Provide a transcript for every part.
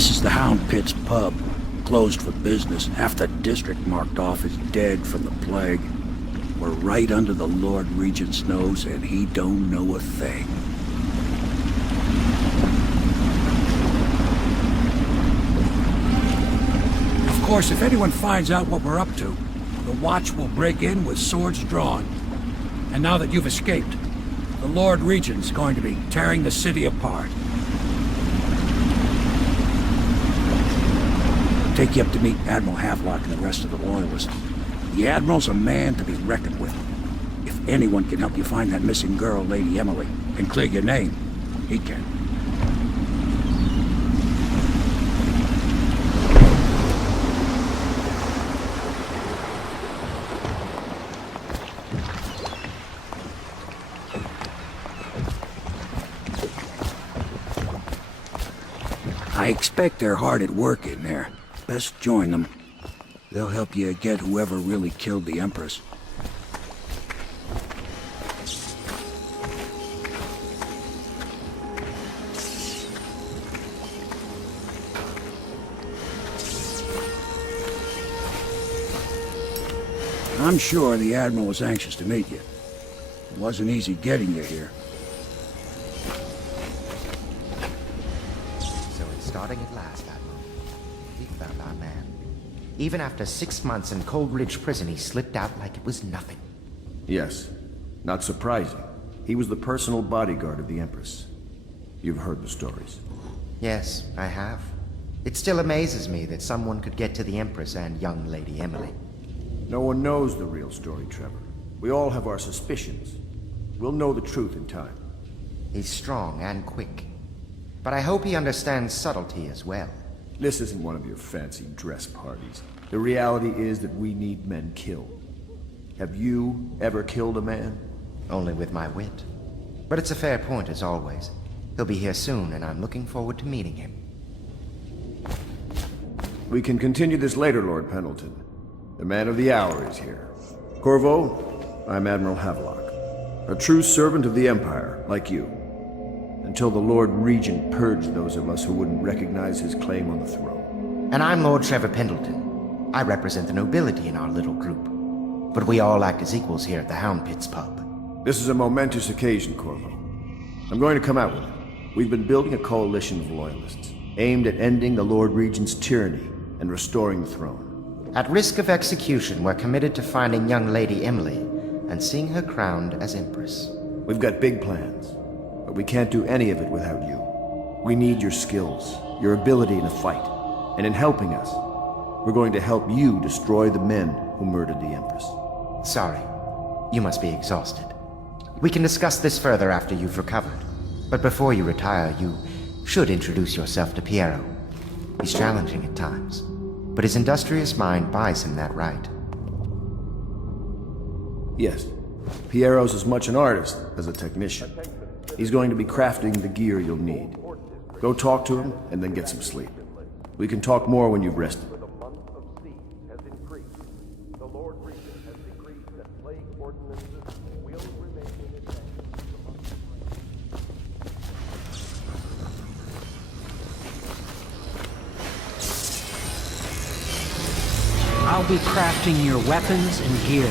This is the Hound Pit's pub. Closed for business. Half the district marked off as dead from the plague. We're right under the Lord Regent's nose, and he don't know a thing. Of course, if anyone finds out what we're up to, the Watch will break in with swords drawn. And now that you've escaped, the Lord Regent's going to be tearing the city apart. Take you up to meet Admiral Havelock and the rest of the Loyalists. The Admiral's a man to be reckoned with. If anyone can help you find that missing girl, Lady Emily, and clear your name, he can. I expect they're hard at work in there. Best join them. They'll help you get whoever really killed the Empress. I'm sure the Admiral was anxious to meet you. It wasn't easy getting you here. So it's starting at last, Admiral. We found our man. Even after 6 months in Cold Ridge Prison, he slipped out like it was nothing. Yes. Not surprising. He was the personal bodyguard of the Empress. You've heard the stories. Yes, I have. It still amazes me that someone could get to the Empress and young Lady Emily. No one knows the real story, Trevor. We all have our suspicions. We'll know the truth in time. He's strong and quick. But I hope he understands subtlety as well. This isn't one of your fancy dress parties. The reality is that we need men killed. Have you ever killed a man? Only with my wit. But it's a fair point as always. He'll be here soon, and I'm looking forward to meeting him. We can continue this later, Lord Pendleton. The man of the hour is here. Corvo, I'm Admiral Havelock. A true servant of the Empire, like you. Until the Lord Regent purged those of us who wouldn't recognize his claim on the throne. And I'm Lord Trevor Pendleton. I represent the nobility in our little group. But we all act as equals here at the Hound Pit's pub. This is a momentous occasion, Corvo. I'm going to come out with it. We've been building a coalition of Loyalists, aimed at ending the Lord Regent's tyranny and restoring the throne. At risk of execution, we're committed to finding young Lady Emily and seeing her crowned as Empress. We've got big plans, but we can't do any of it without you. We need your skills, your ability in a fight, and in helping us, we're going to help you destroy the men who murdered the Empress. Sorry, you must be exhausted. We can discuss this further after you've recovered. But before you retire, you should introduce yourself to Piero. He's challenging at times, but his industrious mind buys him that right. Yes, Piero's as much an artist as a technician. He's going to be crafting the gear you'll need. Go talk to him, and then get some sleep. We can talk more when you've rested. I'll be crafting your weapons and gear.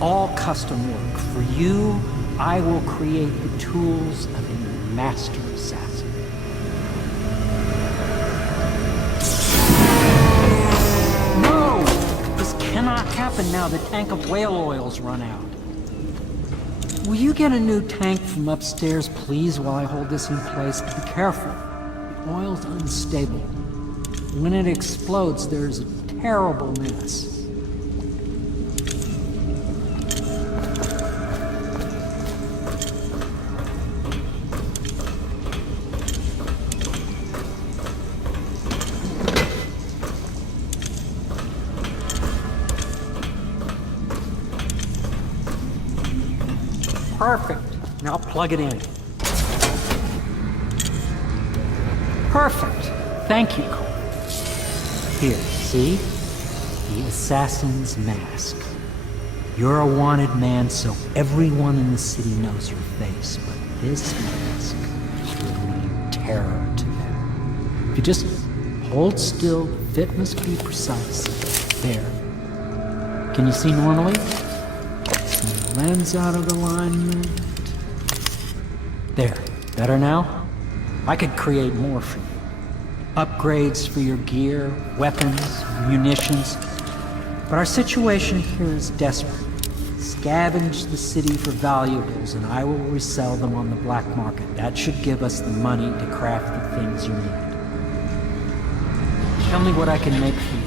All custom work. For you, I will create the tools of a master assassin. No! This cannot happen now the tank of whale oil's run out. Will you get a new tank from upstairs, please, while I hold this in place? Be careful. The oil's unstable. When it explodes, there's a terrible mess. Perfect. Now plug it in. Perfect. Thank you, Cole. Here, see? The assassin's mask. You're a wanted man, so everyone in the city knows your face, but this mask will bring terror to them. If you just Hold still, the fit must be precise. There. Can you see normally? Send the lens out of alignment. There. Better now? I could create more for you. Upgrades for your gear, weapons, munitions. But our situation here is desperate. Scavenge the city for valuables and I will resell them on the black market. That should give us the money to craft the things you need. Tell me what I can make for you.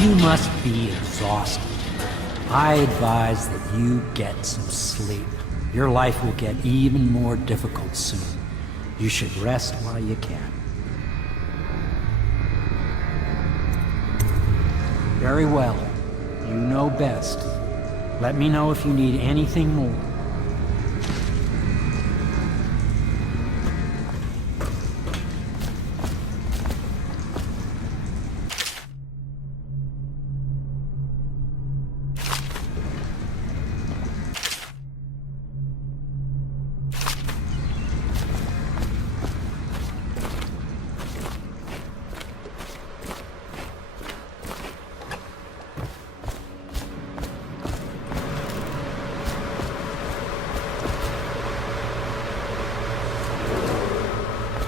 You must be exhausted. I advise that you get some sleep. Your life will get even more difficult soon. You should rest while you can. Very well. You know best. Let me know if you need anything more.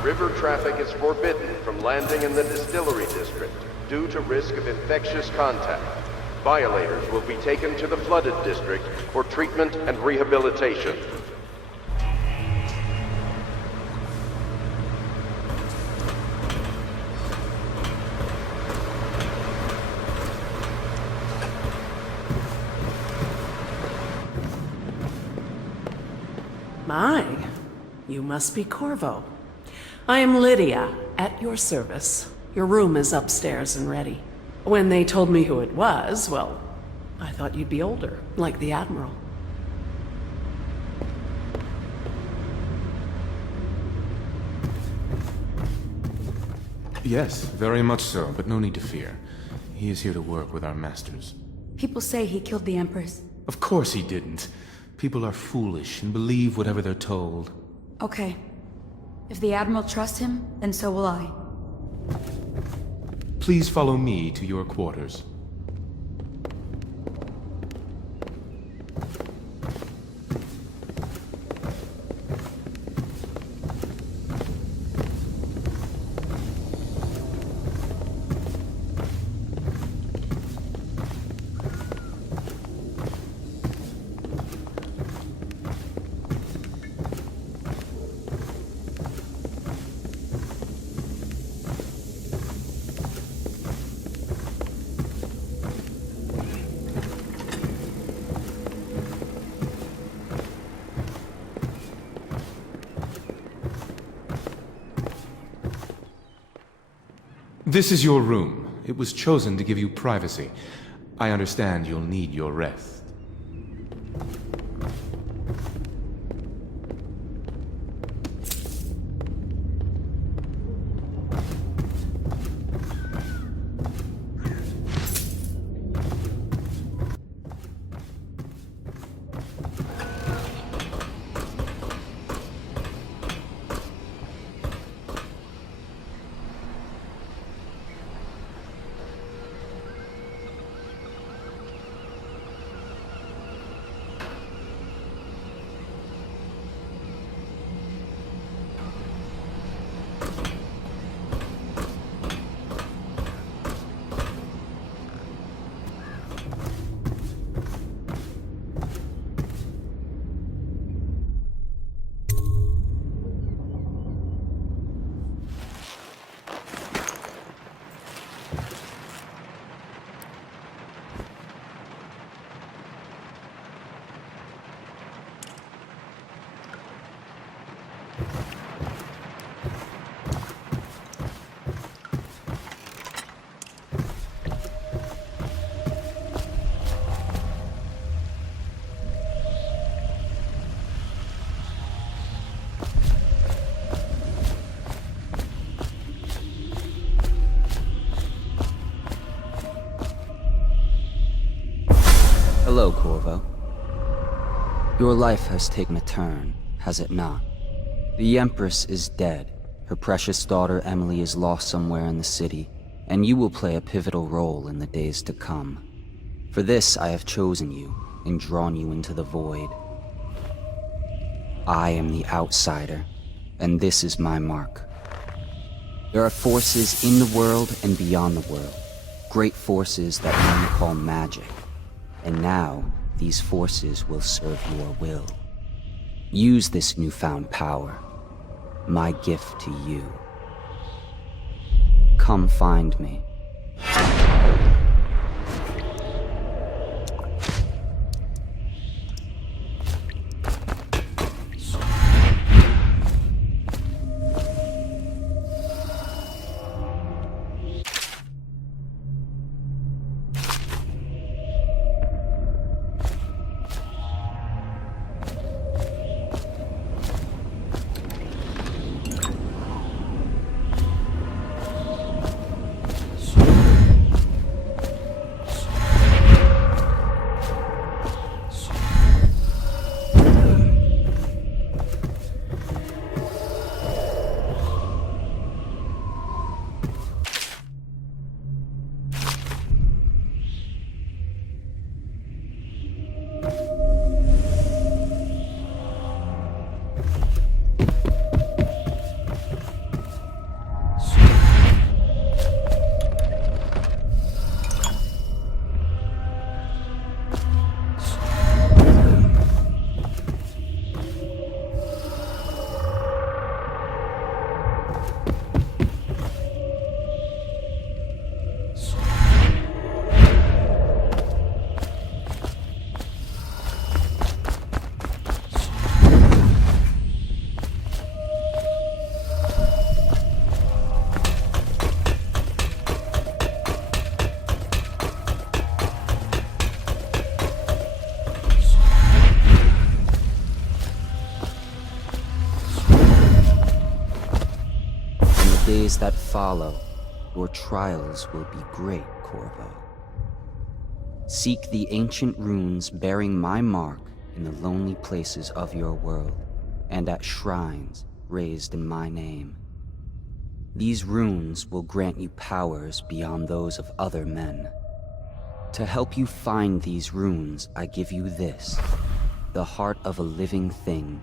River traffic is forbidden from landing in the distillery district due to risk of infectious contact. Violators will be taken to the flooded district for treatment and rehabilitation. My, you must be Corvo. I am Lydia, at your service. Your room is upstairs and ready. When they told me who it was, well, I thought you'd be older, like the Admiral. Yes, very much so, but no need to fear. He is here to work with our masters. People say he killed the Empress. Of course he didn't. People are foolish and believe whatever they're told. Okay. If the Admiral trusts him, then so will I. Please follow me to your quarters. This is your room. It was chosen to give you privacy. I understand you'll need your rest. Hello, Corvo. Your life has taken a turn, has it not? The Empress is dead. Her precious daughter Emily is lost somewhere in the city, and you will play a pivotal role in the days to come. For this, I have chosen you and drawn you into the void. I am the outsider, and this is my mark. There are forces in the world and beyond the world, great forces that men call magic. And now, these forces will serve your will. Use this newfound power, my gift to you. Come find me. Days that follow, your trials will be great, Corvo. Seek the ancient runes bearing my mark in the lonely places of your world, and at shrines raised in my name. These runes will grant you powers beyond those of other men. To help you find these runes, I give you this, the heart of a living thing,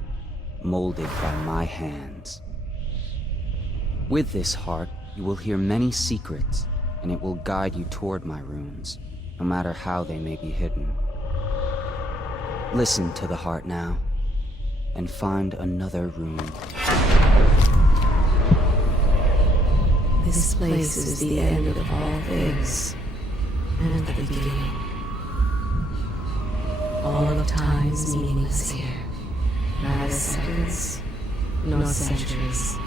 molded by my hands. With this heart, you will hear many secrets, and it will guide you toward my runes, no matter how they may be hidden. Listen to the heart now, and find another rune. This place is the end of all things, and the beginning. All of time is meaningless here. Neither seconds, nor centuries.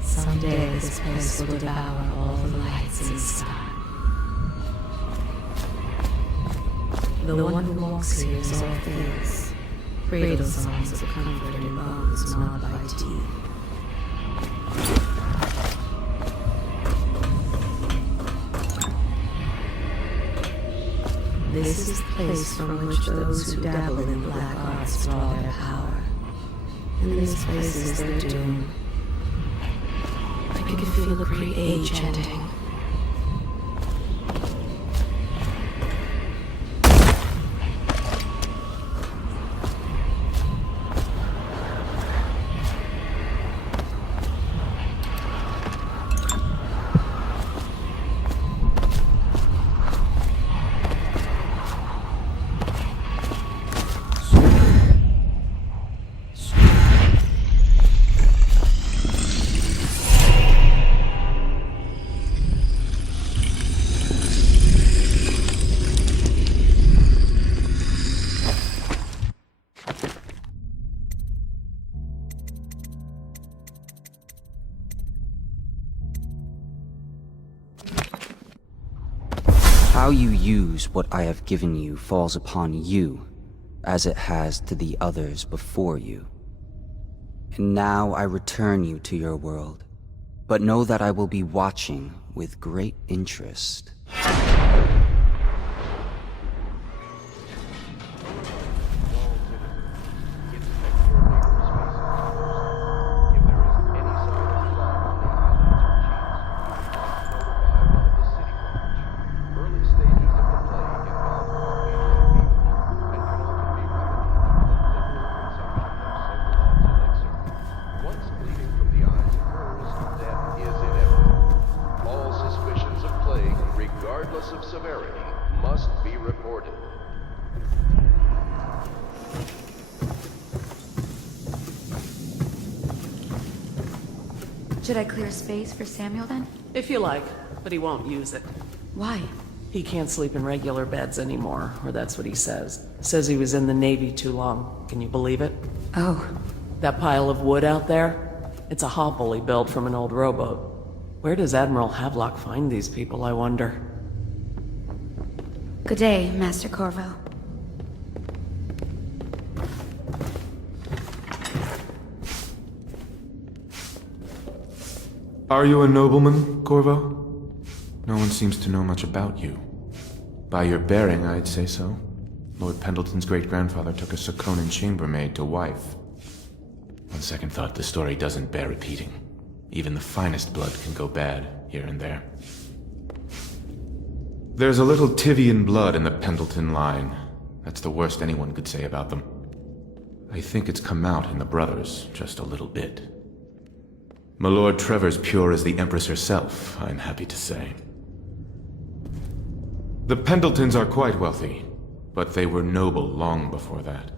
Someday this place will devour all the lights in the sky. The one who walks here is all things. Cradle songs of comfort and bones gnawed by teeth. This is the place from which those who dabble in black arts draw their power. And this place is their doom. I can feel a great age ending. How you use what I have given you falls upon you, as it has to the others before you. And now I return you to your world, but know that I will be watching with great interest. Should I clear space for Samuel then? If you like, but he won't use it. Why? He can't sleep in regular beds anymore, or that's what he says. Says he was in the Navy too long. Can you believe it? Oh. That pile of wood out there? It's a hovel he built from an old rowboat. Where does Admiral Havelock find these people, I wonder? Good day, Master Corvo. Are you a nobleman, Corvo? No one seems to know much about you. By your bearing, I'd say so. Lord Pendleton's great-grandfather took a Sakonan chambermaid to wife. On second thought, the story doesn't bear repeating. Even the finest blood can go bad, here and there. There's a little Tivian blood in the Pendleton line. That's the worst anyone could say about them. I think it's come out in the brothers, just a little bit. My Lord Trevor's pure as the Empress herself, I'm happy to say. The Pendletons are quite wealthy, but they were noble long before that.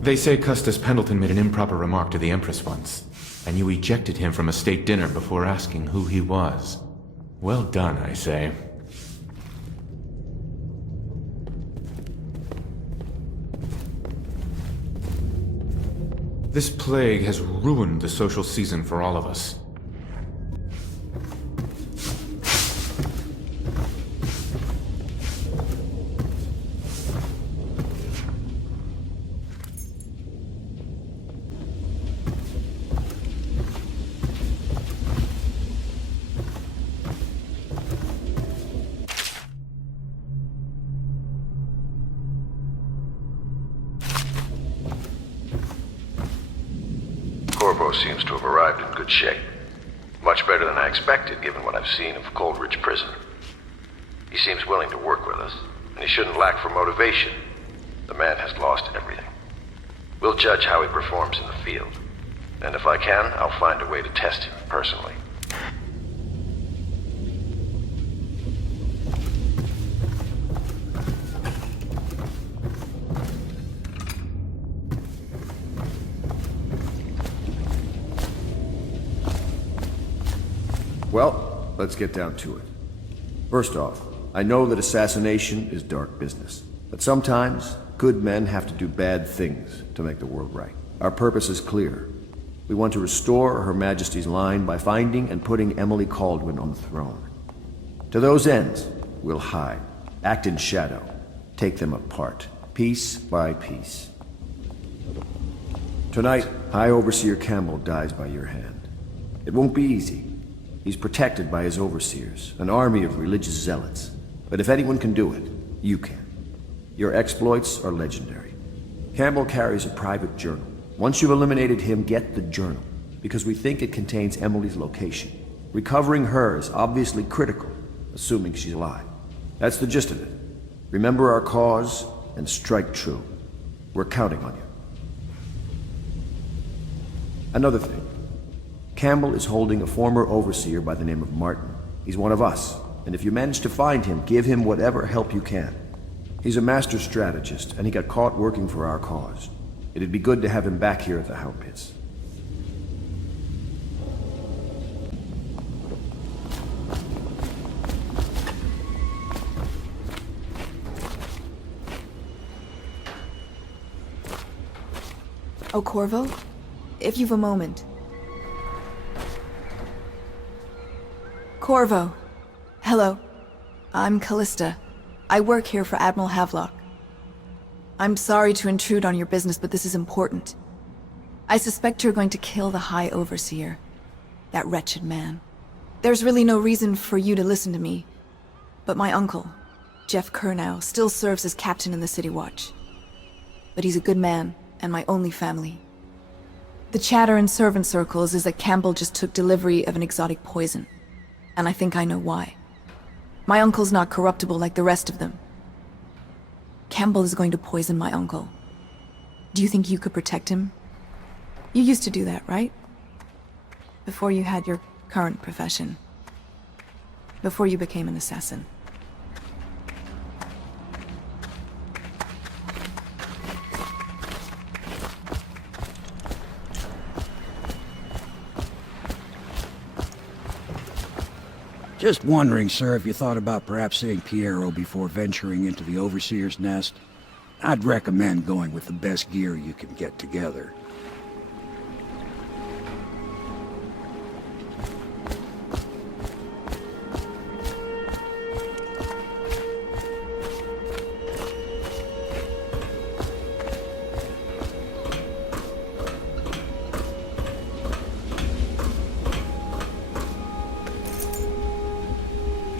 They say Custis Pendleton made an improper remark to the Empress once, and you ejected him from a state dinner before asking who he was. Well done, I say. This plague has ruined the social season for all of us. Corvo seems to have arrived in good shape. Much better than I expected, given what I've seen of Coldridge Prison. He seems willing to work with us, and he shouldn't lack for motivation. The man has lost everything. We'll judge how he performs in the field. And if I can, I'll find a way to test him personally. Well, let's get down to it. First off, I know that assassination is dark business, but sometimes good men have to do bad things to make the world right. Our purpose is clear. We want to restore Her Majesty's line by finding and putting Emily Kaldwin on the throne. To those ends, we'll hide, act in shadow, take them apart, piece by piece. Tonight, High Overseer Campbell dies by your hand. It won't be easy. He's protected by his overseers, an army of religious zealots. But if anyone can do it, you can. Your exploits are legendary. Campbell carries a private journal. Once you've eliminated him, get the journal, because we think it contains Emily's location. Recovering her is obviously critical, assuming she's alive. That's the gist of it. Remember our cause, and strike true. We're counting on you. Another thing. Campbell is holding a former overseer by the name of Martin. He's one of us, and if you manage to find him, give him whatever help you can. He's a master strategist, and he got caught working for our cause. It'd be good to have him back here at the Hound Pits. Oh, Corvo? If you've a moment. Corvo. Hello. I'm Callista. I work here for Admiral Havelock. I'm sorry to intrude on your business, but this is important. I suspect you're going to kill the High Overseer. that wretched man. There's really no reason for you to listen to me, but my uncle, Jeff Kernow, still serves as captain in the City Watch. But he's a good man, and my only family. The chatter in servant circles is that Campbell just took delivery of an exotic poison, and I think I know why. My uncle's not corruptible like the rest of them. Campbell is going to poison my uncle. Do you think you could protect him? You used to do that, right? Before you had your current profession. Before you became an assassin. Just wondering, sir, if you thought about perhaps seeing Piero before venturing into the Overseer's nest. I'd recommend going with the best gear you can get together.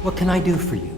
What can I do for you?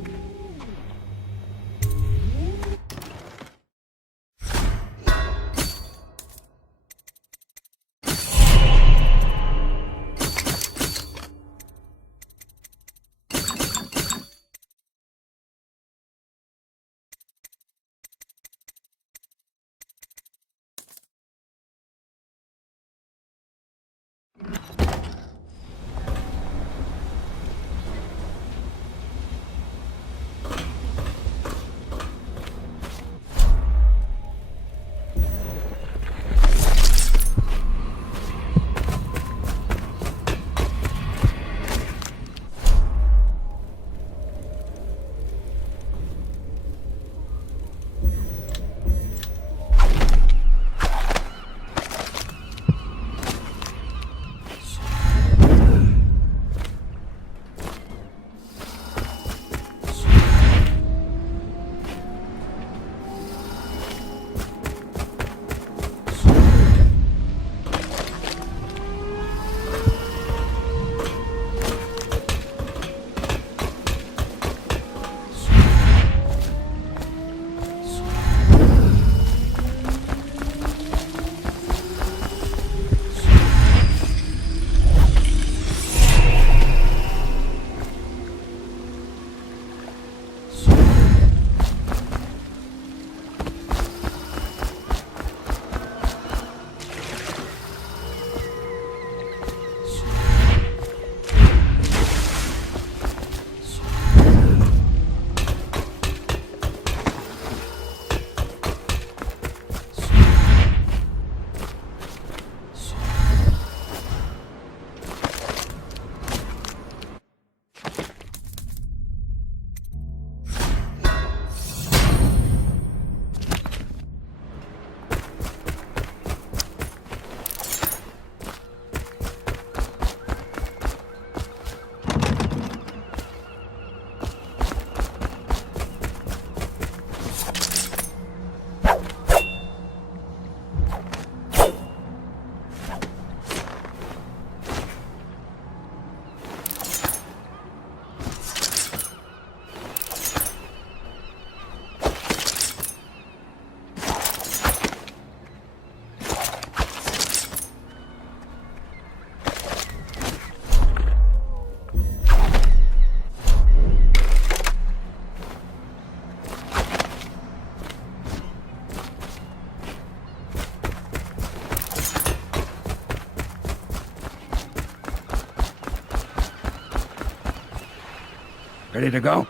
Ready to go?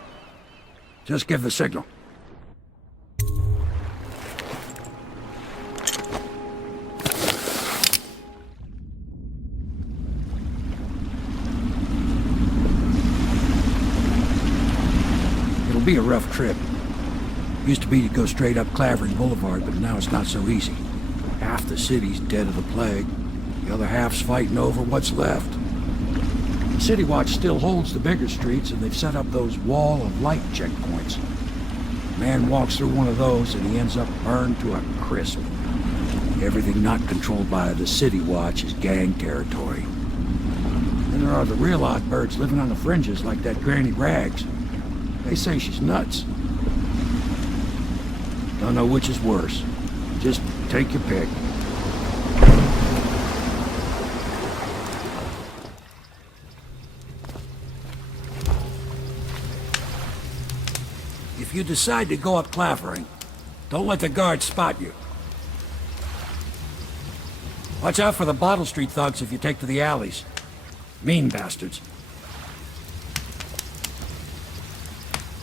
Just give the signal. It'll be a rough trip. Used to be to go straight up Clavering Boulevard, but now it's not so easy. Half the city's dead of the plague. The other half's fighting over what's left. The City Watch still holds the bigger streets, and they've set up those wall of light checkpoints. A man walks through one of those, and he ends up burned to a crisp. Everything not controlled by the City Watch is gang territory. Then there are the real odd birds living on the fringes like that Granny Rags. They say she's nuts. Don't know which is worse. Just take your pick. If you decide to go up Clavering, don't let the guards spot you. Watch out for the Bottle Street thugs if you take to the alleys. Mean bastards.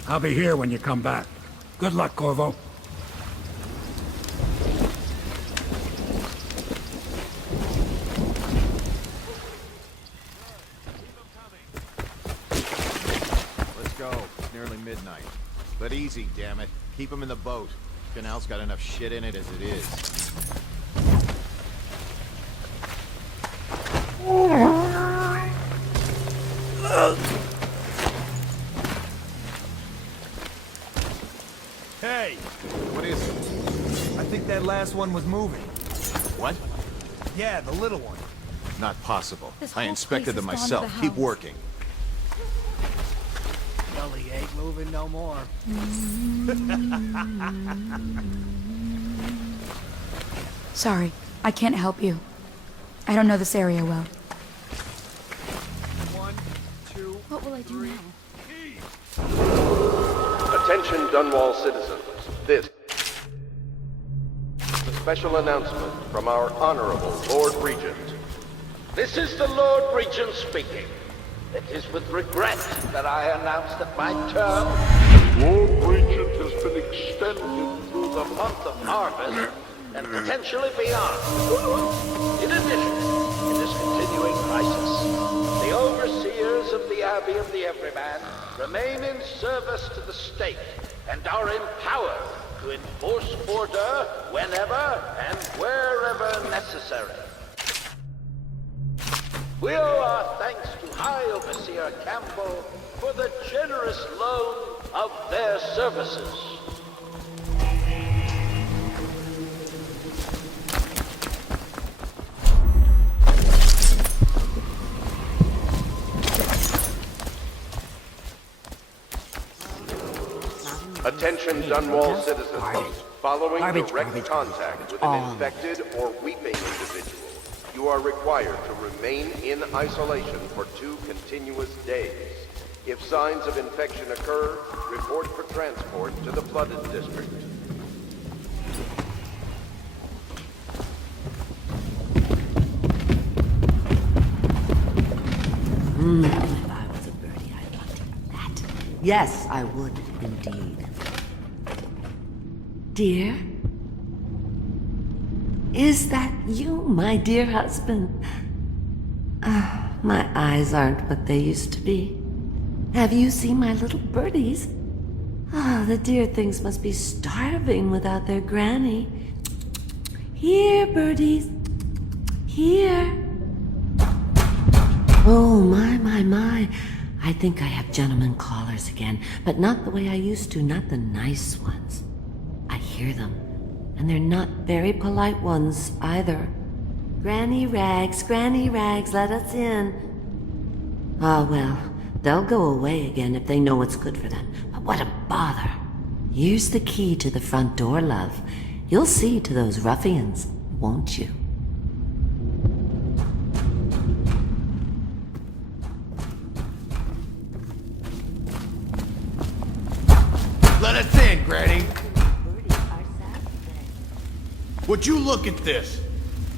I'll be here when you come back. Good luck, Corvo. Let's go. It's nearly midnight. But easy, damn it. Keep them in the boat. Canal's got enough shit in it as it is. Hey! What is it? I think that last one was moving. What? Yeah, the little one. Not possible. This I whole inspected place them has gone to myself. the Keep house. working. Gully ain't moving no more. Sorry, I can't help you. I don't know this area well. 1, 2, What will I do now? Attention Dunwall citizens. This is a special announcement from our Honorable Lord Regent. This is the Lord Regent speaking. It is with regret that I announce that my term as Lord Regent has been extended through the month of harvest and potentially beyond. In addition, in this continuing crisis, the overseers of the Abbey of the Everyman remain in service to the state and are empowered to enforce order whenever and wherever necessary. We owe our thanks to High Overseer Campbell for the generous loan of their services. Attention Dunwall citizens. Following direct contact with an infected or weeping individual, you are required to remain in isolation for 2 continuous days. If signs of infection occur, report for transport to the flooded district. If I was a birdie, I'd want to eat that. Yes, I would, indeed. Dear? Is that you, my dear husband? My eyes aren't what they used to be. Have you seen my little birdies? The dear things must be starving without their granny. Here, birdies. Here. Oh, my. I think I have gentlemen callers again, but not the way I used to, not the nice ones. I hear them, and they're not very polite ones either. Granny Rags, let us in. Well, they'll go away again if they know what's good for them, but what a bother. Here's the key to the front door, love. You'll see to those ruffians, won't you? Let us in, Granny. Would you look at this?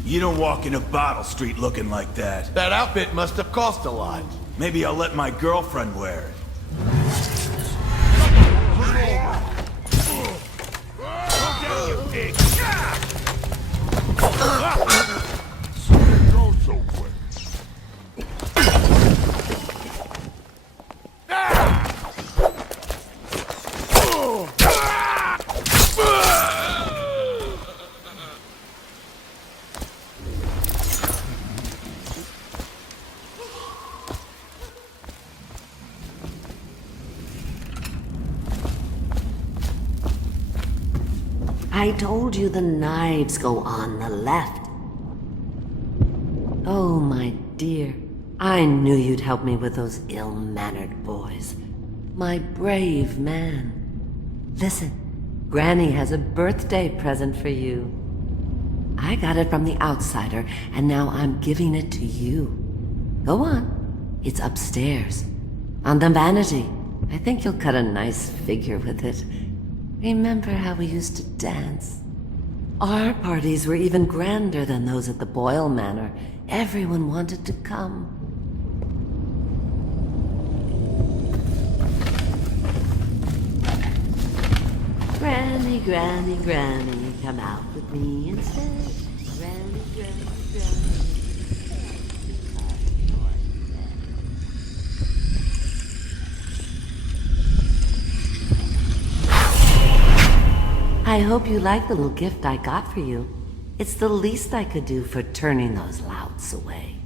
You don't walk into Bottle Street looking like that. That outfit must have cost a lot. Maybe I'll let my girlfriend wear it. I told you the knives go on the left. Oh, my dear. I knew you'd help me with those ill-mannered boys. My brave man. Listen, Granny has a birthday present for you. I got it from the outsider, and now I'm giving it to you. Go on. It's upstairs. On the vanity. I think you'll cut a nice figure with it. Remember how we used to dance? Our parties were even grander than those at the Boyle Manor. Everyone wanted to come. Granny, Granny, Granny, come out with me instead. Granny, Granny, Granny. I hope you like the little gift I got for you. It's the least I could do for turning those louts away.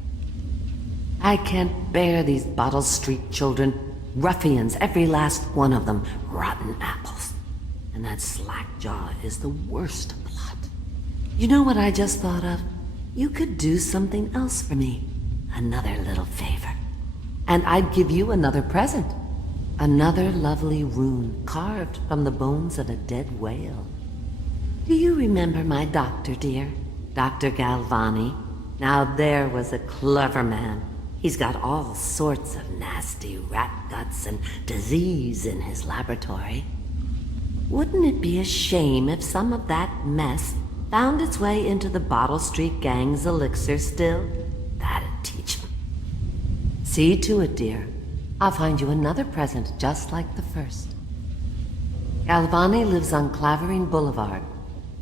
I can't bear these Bottle Street children. Ruffians, every last one of them. Rotten apples. And that slackjaw is the worst of the lot. You know what I just thought of? You could do something else for me. Another little favor. And I'd give you another present. Another lovely rune carved from the bones of a dead whale. Do you remember my doctor, dear? Dr. Galvani? Now there was a clever man. He's got all sorts of nasty rat guts and disease in his laboratory. Wouldn't it be a shame if some of that mess found its way into the Bottle Street Gang's elixir still? That'd teach him. See to it, dear. I'll find you another present just like the first. Galvani lives on Clavering Boulevard,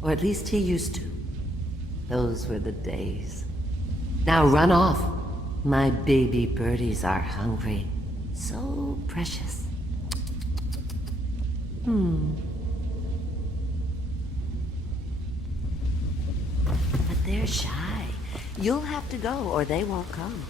or at least he used to. Those were the days. Now run off. My baby birdies are hungry. So precious. But they're shy. You'll have to go or they won't come.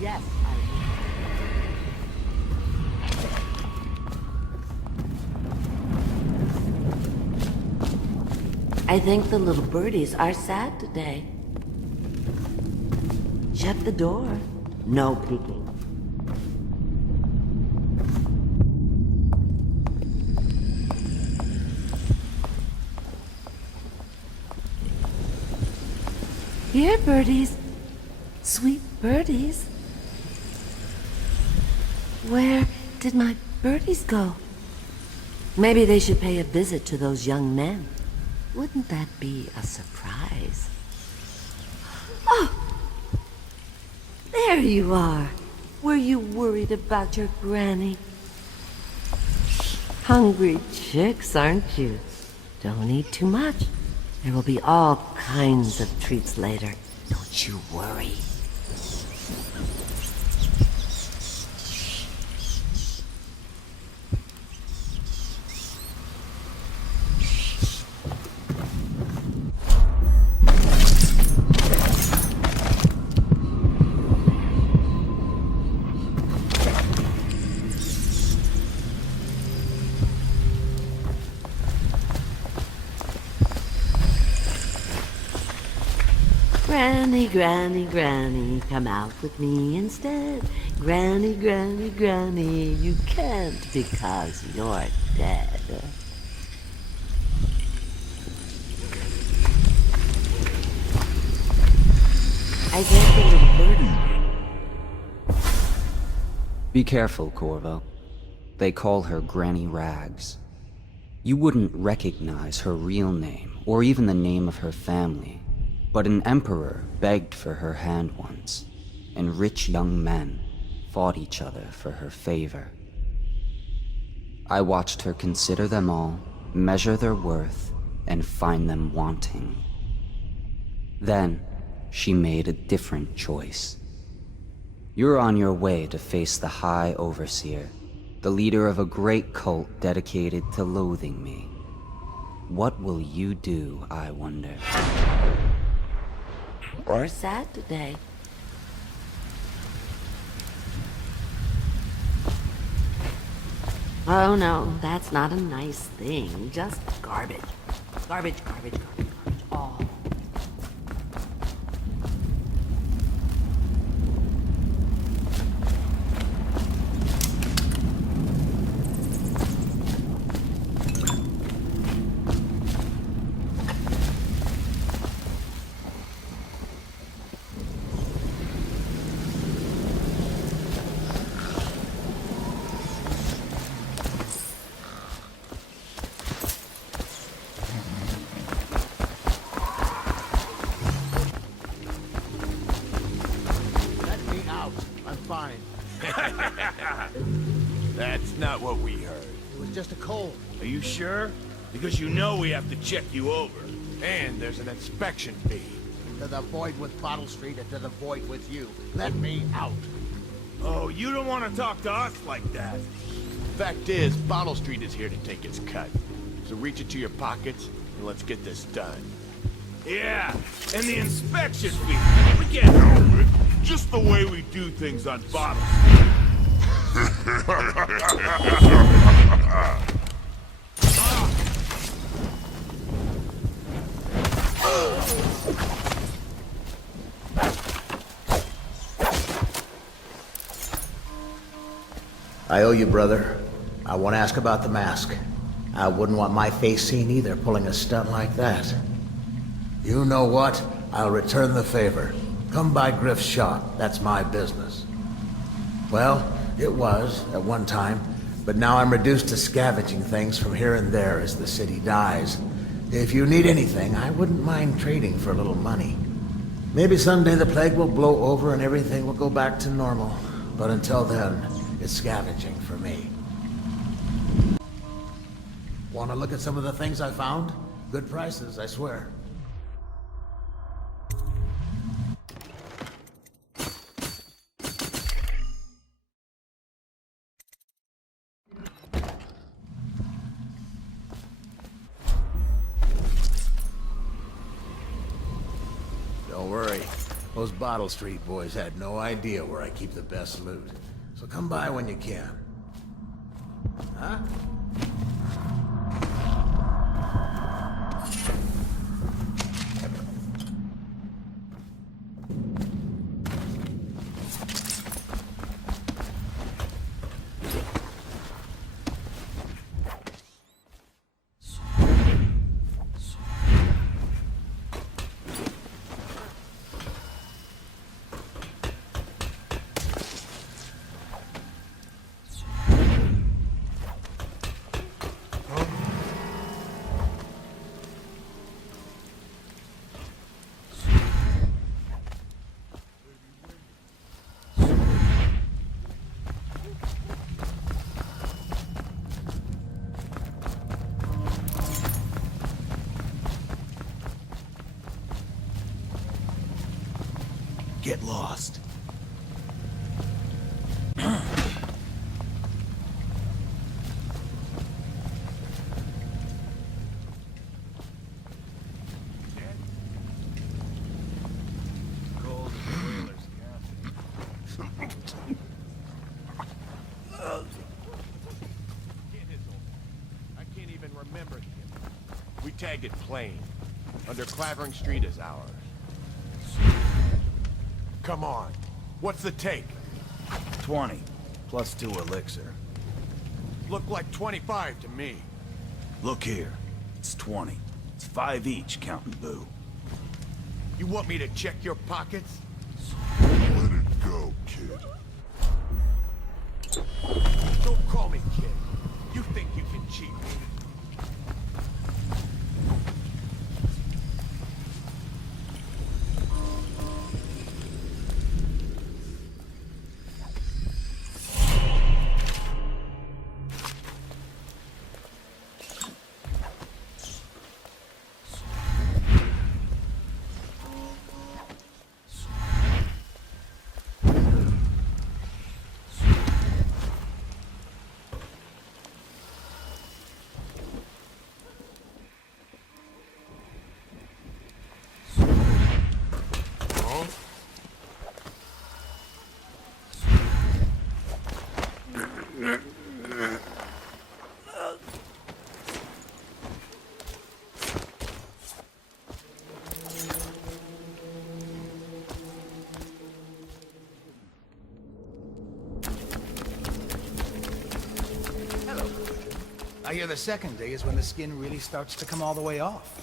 Yes, I think the little birdies are sad today. Shut the door. No peeking. Here, birdies. Sweet birdies. Where did my birdies go? Maybe they should pay a visit to those young men. Wouldn't that be a surprise? Oh! There you are. Were you worried about your granny? Hungry chicks, aren't you? Don't eat too much. There will be all kinds of treats later. Don't you worry. Granny, Granny, Granny, come out with me instead. Granny, Granny, Granny, you can't because you're dead. I get the little birdie. Be careful, Corvo. They call her Granny Rags. You wouldn't recognize her real name, or even the name of her family. But an emperor begged for her hand once, and rich young men fought each other for her favor. I watched her consider them all, measure their worth, and find them wanting. Then, she made a different choice. You're on your way to face the High Overseer, the leader of a great cult dedicated to loathing me. What will you do, I wonder? Or sad today. Oh no, that's not a nice thing. Just garbage. Garbage, garbage, garbage, garbage. All. Let me out. I'm fine. That's not what we heard. It was just a cold. Are you sure? Because you know we have to check you over. And there's an inspection fee. To the void with Bottle Street and to the void with you. Let me out. Oh, you don't want to talk to us like that. Fact is, Bottle Street is here to take its cut. So reach into your pockets and let's get this done. Yeah, and the inspection fee. We can't help it. Just the way we do things on Bottle Street. I owe you, brother. I want to ask about the mask. I wouldn't want my face seen either, pulling a stunt like that. You know what? I'll return the favor. Come by Griff's shop. That's my business. Well, it was, at one time, but now I'm reduced to scavenging things from here and there as the city dies. If you need anything, I wouldn't mind trading for a little money. Maybe someday the plague will blow over and everything will go back to normal. But until then, it's scavenging for me. Want to look at some of the things I found? Good prices, I swear. Don't worry. Those Bottle Street boys had no idea where I keep the best loot. So come by when you can. Huh? Get lost. I can't even remember the We tagged it plain. Under Clavering Street is ours. Come on. What's the take? 20, plus 2 elixir. Looked like 25 to me. Look here. It's 20. It's 5 each, counting Boo. You want me to check your pockets? Let it go, kid. Don't call me kid. You think you can cheat me? I hear the second day is when the skin really starts to come all the way off.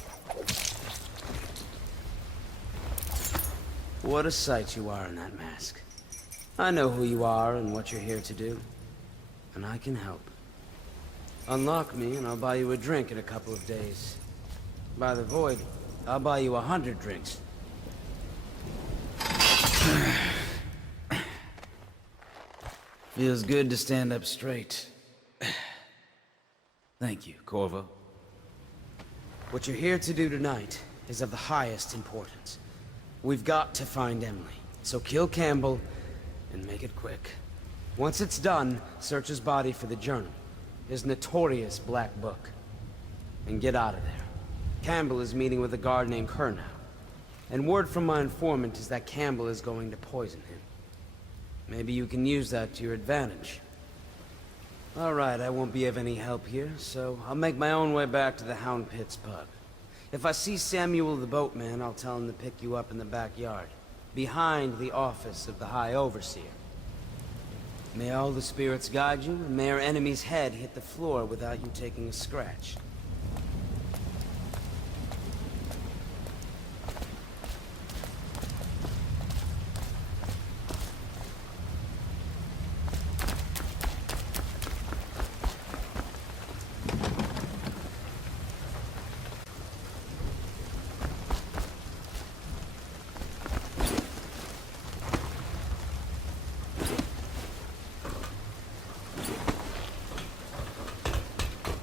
What a sight you are in that mask. I know who you are and what you're here to do. And I can help. Unlock me and I'll buy you a drink in a couple of days. By the Void, I'll buy you 100 drinks. Feels good to stand up straight. Thank you, Corvo. What you're here to do tonight is of the highest importance. We've got to find Emily, so kill Campbell and make it quick. Once it's done, search his body for the journal, his notorious black book, and get out of there. Campbell is meeting with a guard named Curnow, and word from my informant is that Campbell is going to poison him. Maybe you can use that to your advantage. Alright, I won't be of any help here, so I'll make my own way back to the Hound Pits pub. If I see Samuel the boatman, I'll tell him to pick you up in the backyard, behind the office of the High Overseer. May all the spirits guide you, and may our enemy's head hit the floor without you taking a scratch.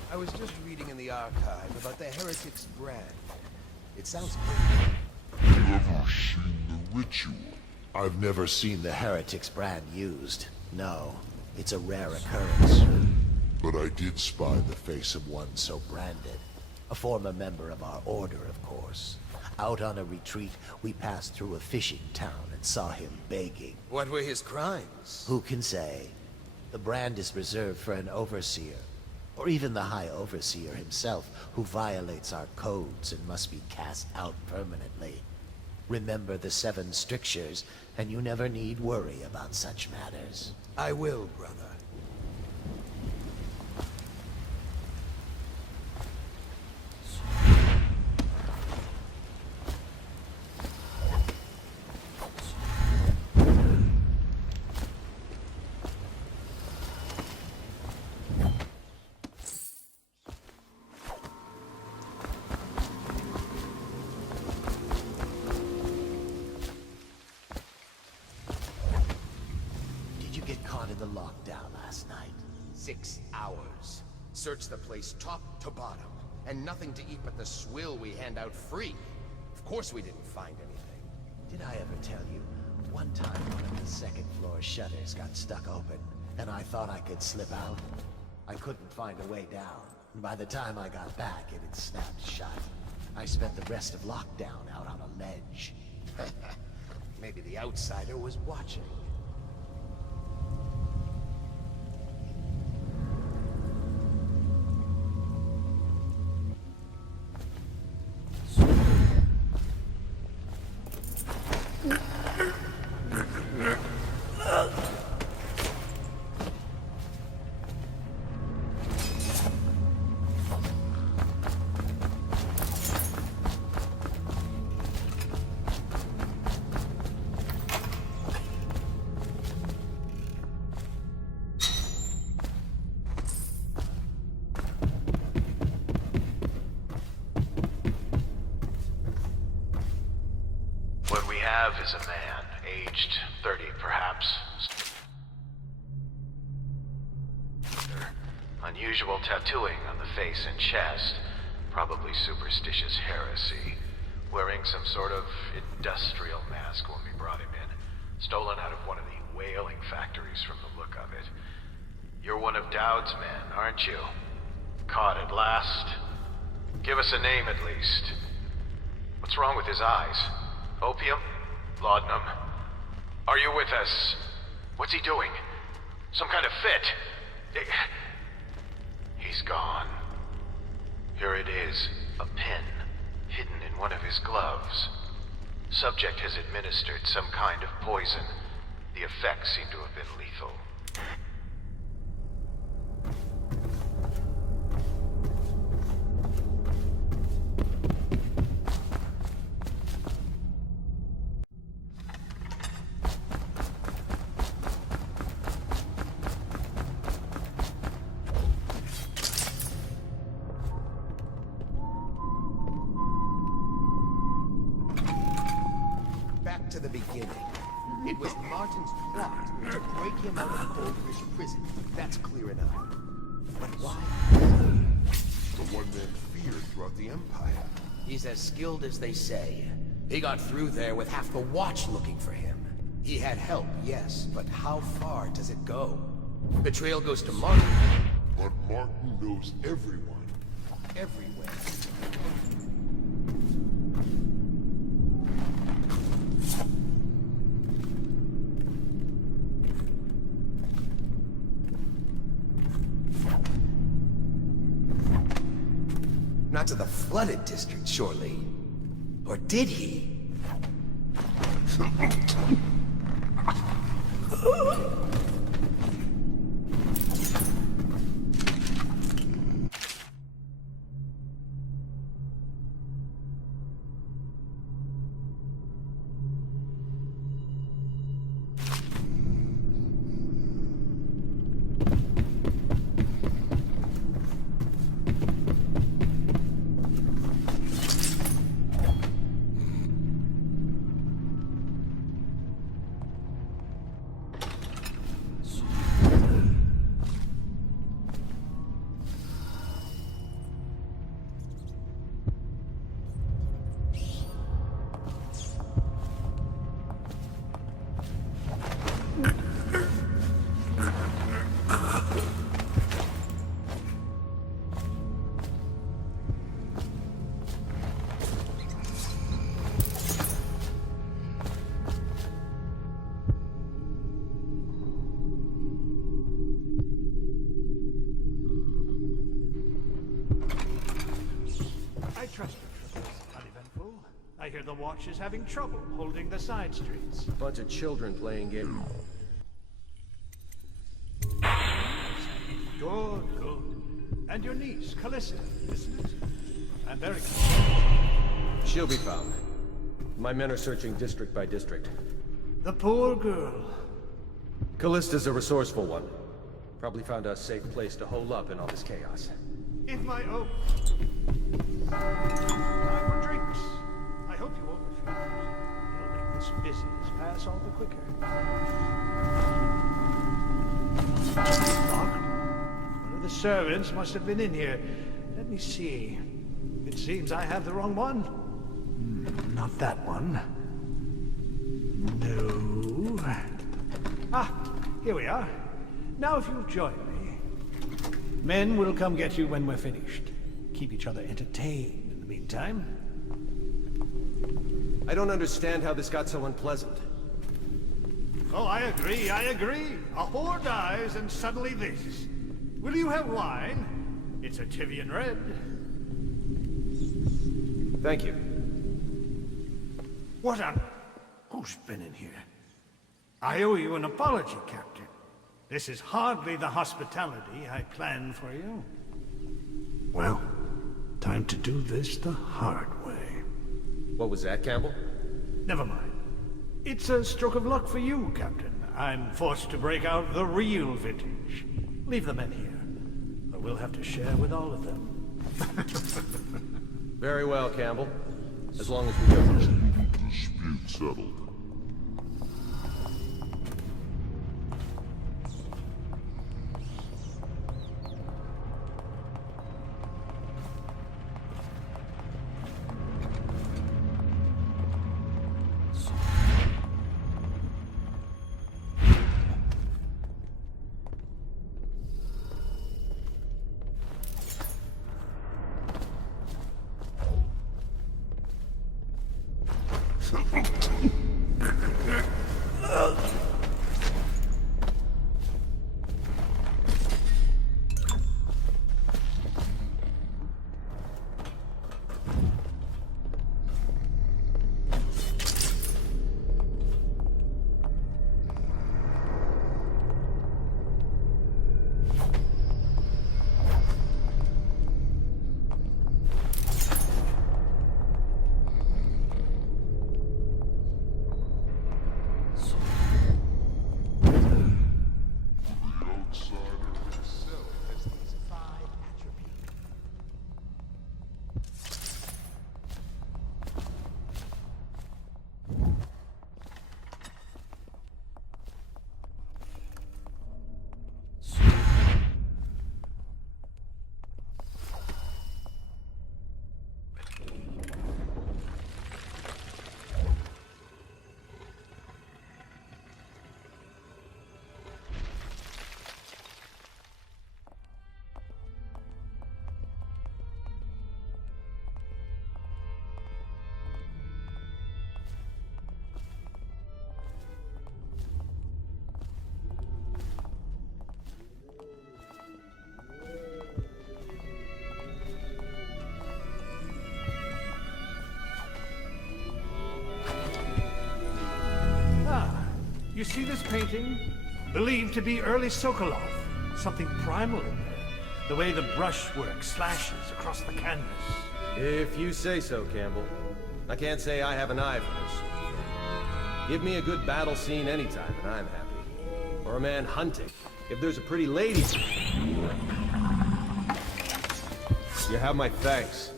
I was just reading in the archive about the Heretic's brand. It sounds You ever seen the ritual? I've never seen the Heretic's brand used. No, it's a rare occurrence. But I did spy the face of one So branded. A former member of our order, of course. Out on a retreat, we passed through a fishing town and saw him begging. What were his crimes? Who can say? The brand is reserved for an overseer, or even the High Overseer himself, who violates our codes and must be cast out permanently. Remember the 7 strictures, and you never need worry about such matters. I will, brother. In the lockdown last night. 6 hours. Searched the place top to bottom, and nothing to eat but the swill we hand out free. Of course we didn't find anything. Did I ever tell you? One time one of the second floor shutters got stuck open, and I thought I could slip out. I couldn't find a way down, and by the time I got back, it had snapped shut. I spent the rest of lockdown out on a ledge. Maybe the outsider was watching. Is a man, aged 30 perhaps. Unusual tattooing on the face and chest, probably superstitious heresy. Wearing some sort of industrial mask when we brought him in. Stolen out of one of the whaling factories from the look of it. You're one of Dowd's men, aren't you? Caught at last? Give us a name at least. What's wrong with his eyes? Opium? Laudanum. Are you with us? What's he doing? Some kind of fit? He's gone. Here it is, a pin, hidden in one of his gloves. Subject has administered some kind of poison. The effects seem to have been lethal. back to the beginning. It was Martin's plot to break him out of Cold Ridge prison. That's clear enough. But why? The one man feared throughout the Empire. He's as skilled as they say. He got through there with half the Watch looking for him. He had help, yes, but how far does it go? The trail goes to Martin. But Martin knows everyone. Everywhere. Not to the flooded district, surely. Or did he? I trust you, uneventful. I hear the Watch is having trouble holding the side streets. Bunch of children playing games. Good, good. And your niece, Callista, isn't it? I'm very She'll be found. My men are searching district by district. The poor girl. Callista's a resourceful one. Probably found a safe place to hole up in all this chaos. If my own. Time for drinks. I hope you won't refuse. It'll make this business pass all the quicker. Locked. One of the servants must have been in here. Let me see. It seems I have the wrong one. Not that one. No. Ah, here we are. Now if you'll join me. Men will come get you when we're finished. Keep each other entertained in the meantime. I don't understand how this got so unpleasant. Oh, I agree, I agree. A whore dies and suddenly this. Will you have wine? It's a Tivian Red. Thank you. What on... Who's been in here? I owe you an apology, Captain. This is hardly the hospitality I planned for you. Well, time to do this the hard way. What was that, Campbell? Never mind. It's a stroke of luck for you, Captain. I'm forced to break out the real vintage. Leave the men here, or we'll have to share with all of them. Very well, Campbell. As long as we go. Dispute settled. You see this painting? Believed to be early Sokolov. Something primal in there. The way the brushwork slashes across the canvas. If you say so, Campbell. I can't say I have an eye for this. Give me a good battle scene anytime, and I'm happy. Or a man hunting. If there's a pretty lady... You have my thanks.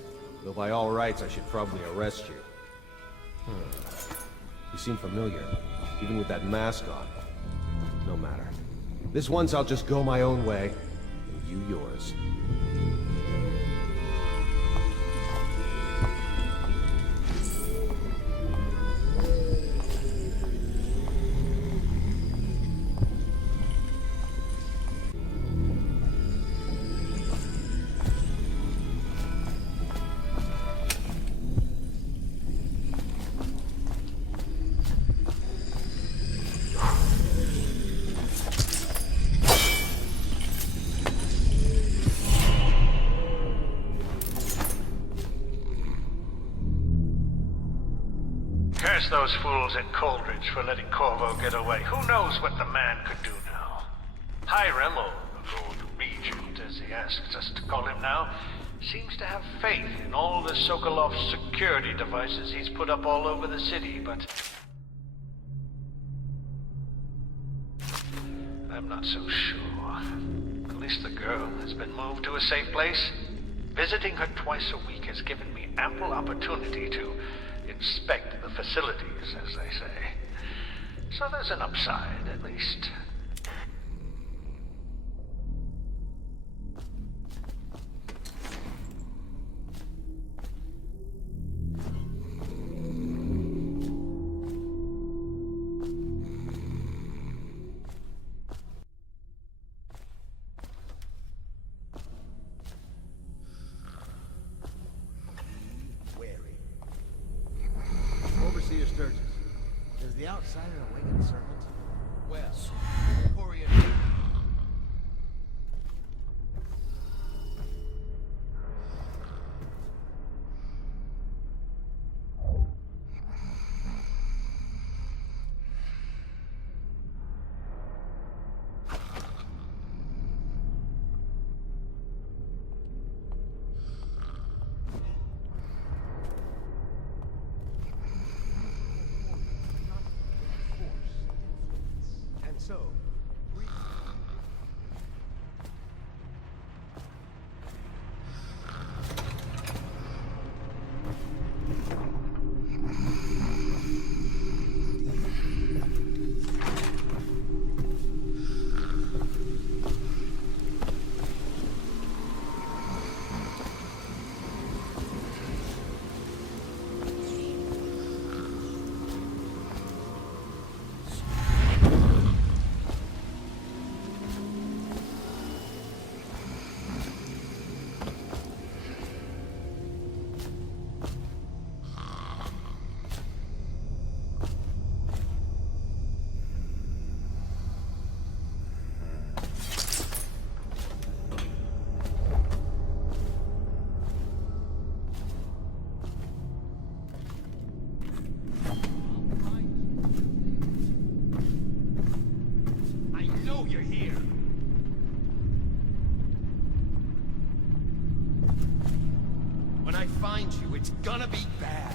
Though by all rights, I should probably arrest you. You seem familiar, even with that mask on. No matter. This once I'll just go my own way, and you yours. Curse those fools at Coldridge for letting Corvo get away. Who knows what the man could do now? Hiram, or the Lord Regent, as he asks us to call him now, seems to have faith in all the Sokolov security devices he's put up all over the city, but... I'm not so sure. At least the girl has been moved to a safe place. Visiting her twice a week has given me ample opportunity to inspect the facilities, as they say. So there's an upside, at least. Overseer Sturgis, does the outsider awaken the serpent? Well, Corian... So, find you, it's gonna be bad.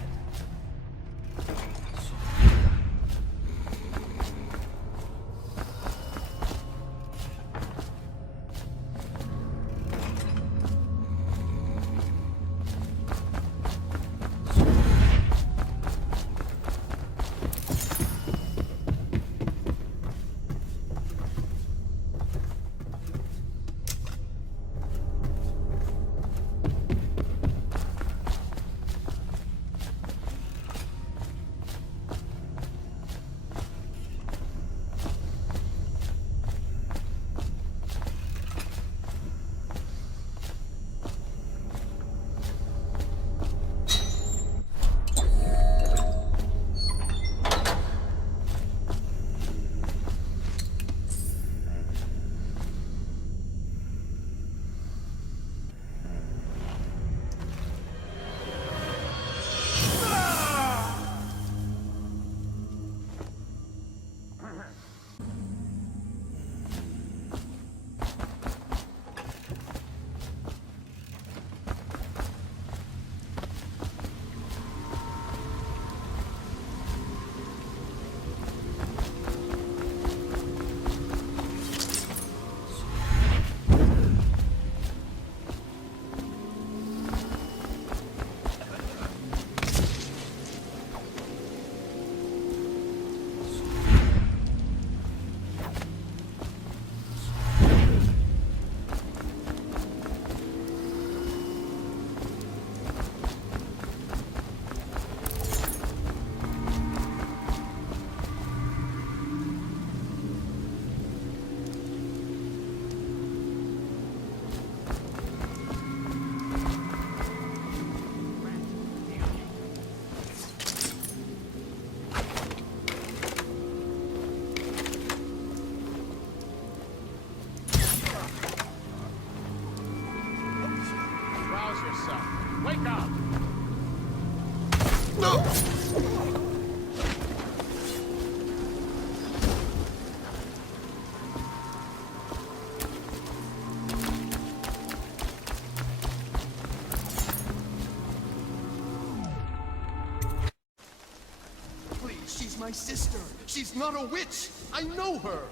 Please, she's my sister. She's not a witch. I know her.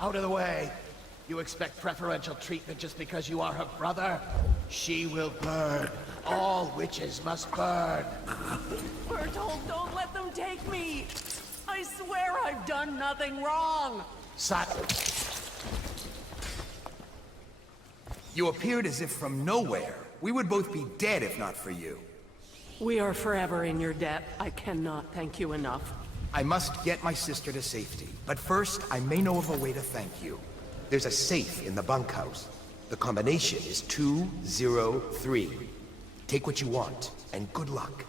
Out of the way. You expect preferential treatment just because you are her brother? She will burn. All witches must burn. Bertold, don't let them take me! I swear I've done nothing wrong! You appeared as if from nowhere. We would both be dead if not for you. We are forever in your debt. I cannot thank you enough. I must get my sister to safety, but first I may know of a way to thank you. There's a safe in the bunkhouse. The combination is 203. Take what you want, and good luck.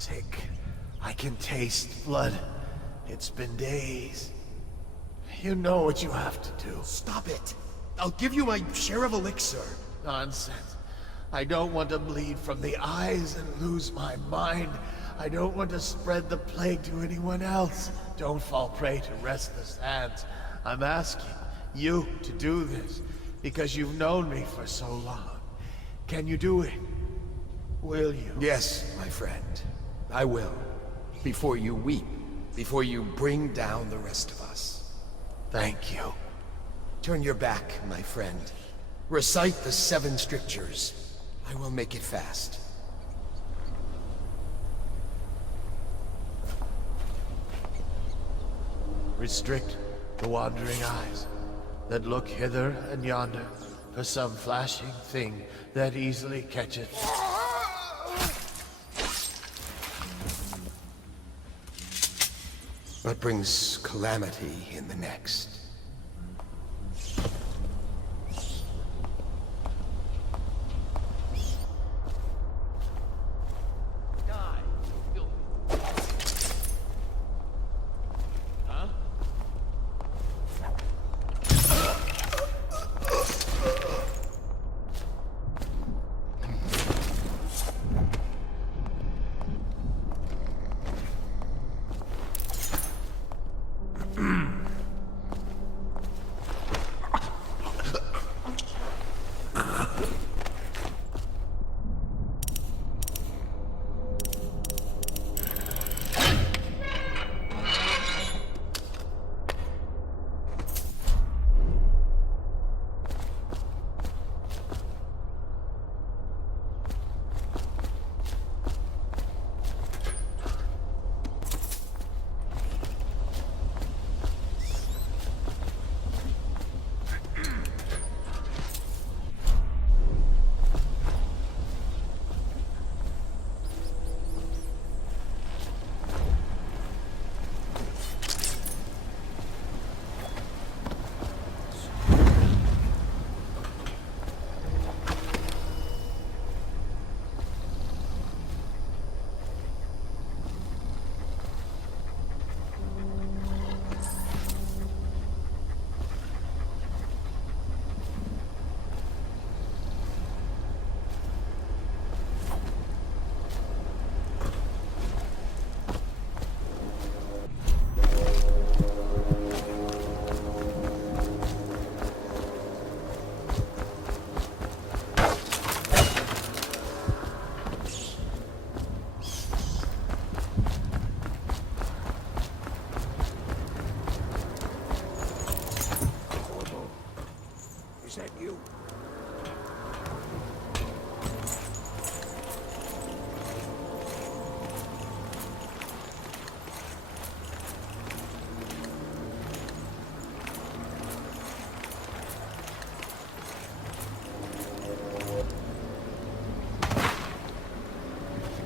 Sick. I can taste blood. It's been days. You know what you have to do. Stop it! I'll give you my share of elixir. Nonsense. I don't want to bleed from the eyes and lose my mind. I don't want to spread the plague to anyone else. Don't fall prey to restless hands. I'm asking you to do this because you've known me for so long. Can you do it? Will you? Yes, my friend. I will. Before you weep. Before you bring down the rest of us. Thank you. Turn your back, my friend. Recite the 7 strictures. I will make it fast. Restrict the wandering eyes that look hither and yonder for some flashing thing that easily catcheth. What brings calamity in the next? Is that you?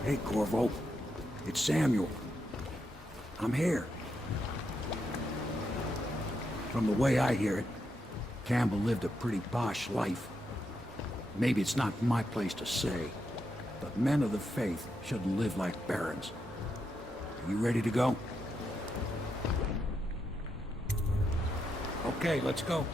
Hey, Corvo. It's Samuel. I'm here. From the way I hear it, Campbell lived a pretty posh life. Maybe it's not my place to say, but men of the faith shouldn't live like barons. Are you ready to go? Okay, let's go.